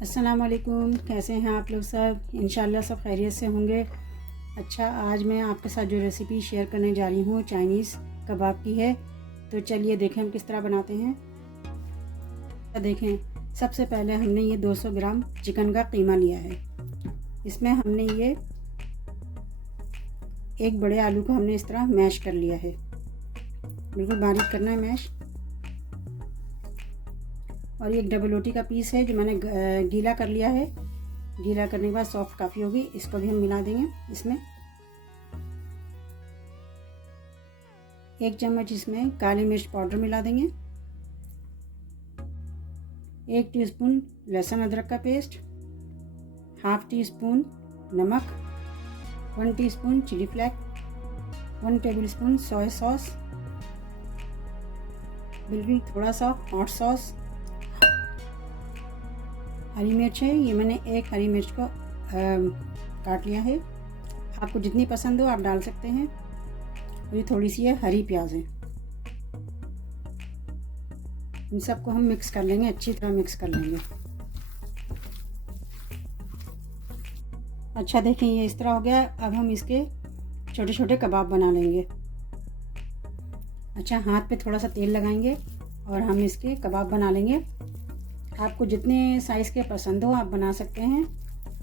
अस्सलाम वालेकुम। कैसे हैं आप लोग सब? इंशाल्लाह सब खैरियत से होंगे। अच्छा, आज मैं आपके साथ जो रेसिपी शेयर करने जा रही हूँ चाइनीज़ कबाब की है। तो चलिए देखें हम किस तरह बनाते हैं। देखें, सबसे पहले हमने ये 200 ग्राम चिकन का कीमा लिया है। इसमें हमने ये एक बड़े आलू को हमने इस तरह मैश कर लिया है, बिल्कुल बारीक करना है मैश। और ये एक डबल रोटी का पीस है जो मैंने गीला कर लिया है। गीला करने के बाद सॉफ्ट काफ़ी होगी। इसको भी हम मिला देंगे इसमें। 1 चम्मच इसमें काली मिर्च पाउडर मिला देंगे। 1 टीस्पून लहसुन अदरक का पेस्ट, ½ टीस्पून नमक, 1 teaspoon chilli flakes, 1 tablespoon soya sauce, बिल्कुल थोड़ा सा हॉट सॉस। हरी मिर्च है, ये मैंने एक हरी मिर्च को काट लिया है। आपको जितनी पसंद हो आप डाल सकते हैं। और ये थोड़ी सी है हरी प्याज है। इन सबको हम मिक्स कर लेंगे, अच्छी तरह मिक्स कर लेंगे। अच्छा देखें, ये इस तरह हो गया। अब हम इसके छोटे छोटे कबाब बना लेंगे। अच्छा, हाथ पे थोड़ा सा तेल लगाएंगे और हम इसके कबाब बना लेंगे। आपको जितने साइज़ के पसंद हो आप बना सकते हैं।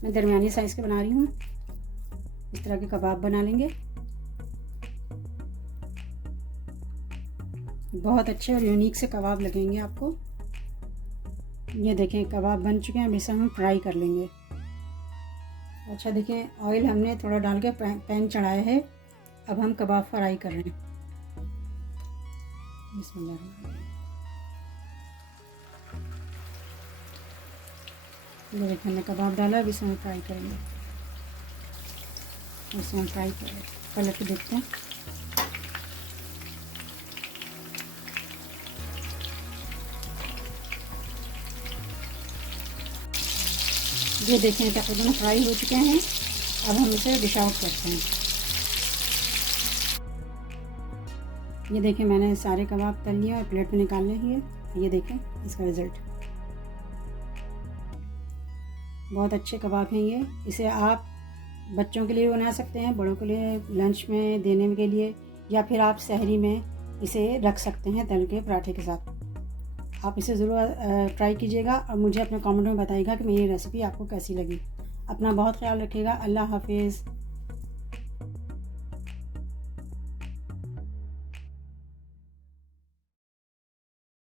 मैं दरमियानी साइज़ के बना रही हूँ। इस तरह के कबाब बना लेंगे। बहुत अच्छे और यूनिक से कबाब लगेंगे आपको। ये देखें, कबाब बन चुके हैं। अब इसे हम फ्राई कर लेंगे। अच्छा देखें, ऑयल हमने थोड़ा डाल के पैन चढ़ाया है। अब हम कबाब फ्राई कर रहे हैं। बिस्मिल्लाह। ये देखिए, हमने कबाब डाला। अब इसे हम फ्राई करेंगे। इसे हम फ्राई करें, पलट के देखते हैं। ये देखें, तकरीबन फ्राई हो चुके हैं। अब हम इसे डिश आउट करते हैं। ये देखें, मैंने सारे कबाब तल लिए और प्लेट में निकाल लिए। ये देखें इसका रिज़ल्ट। बहुत अच्छे कबाब हैं ये। इसे आप बच्चों के लिए बना सकते हैं, बड़ों के लिए लंच में देने के लिए, या फिर आप सहरी में इसे रख सकते हैं तल के पराठे के साथ। आप इसे ज़रूर ट्राई कीजिएगा और मुझे अपने कमेंट में बताइएगा कि मेरी रेसिपी आपको कैसी लगी। अपना बहुत ख्याल रखिएगा। अल्लाह हाफिज़।